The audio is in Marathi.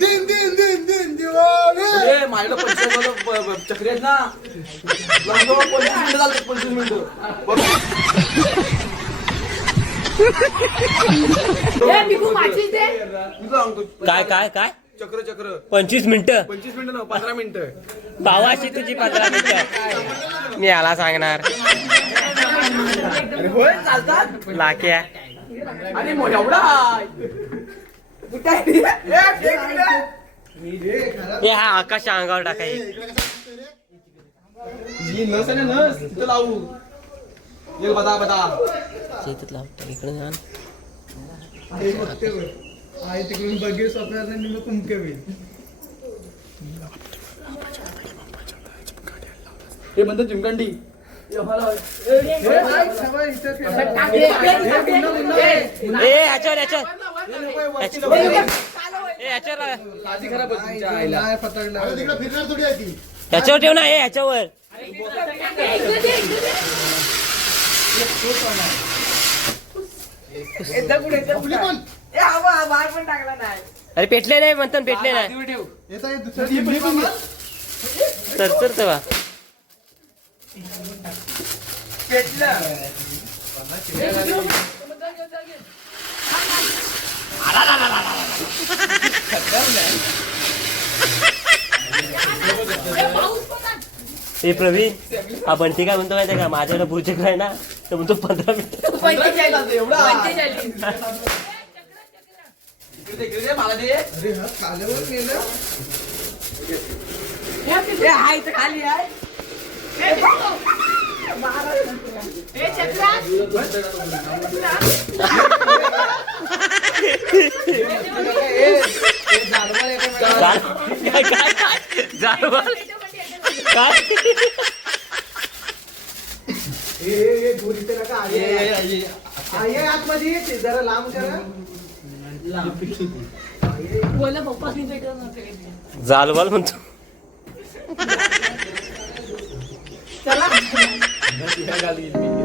दिन दिन दिन दिन दिवाळी ए, माझ्याकडे पैसे मला ब- ब- चक्री आहेत ना लागलो, पंचवीस मिनिटं झाली पंचवीस मिनिटं बघ. मी सांगतो. काय काय काय चक्र चक्र पंचवीस मिनिटं. पंचवीस मिनिटं ना पंधरा मिनिटं. भावाशी तुझी पंधरा मिनिटं. मी याला सांगणार. होय चालतात. लाक्या आणि एवढा. हे हा आकाश अंगावर टाकाय ही. नस आहे ना नस. तिथं लावू. एक बदा बदा. शेतात लावतो इकडे जा आई तिकडून बघे स्वप्नात आणि मग कुंके होईल. हे म्हणतात चिमकांडी. याच्यावर ठेव ना ए याच्यावर अरे पेटले नाही म्हणतात पेटले नाही येता येत ए प्रवीण हा बंटी काय म्हणतो माहितीये का? माझ्याकडे प्रोजेक्ट आहे ना तर म्हणतो पंधरा मिनिट. मला हा खाल्यावर गेलं. काय? काय काय काय आतमध्ये जरा लांब जरा जालवाल म्हणतो. Anti-regalismo.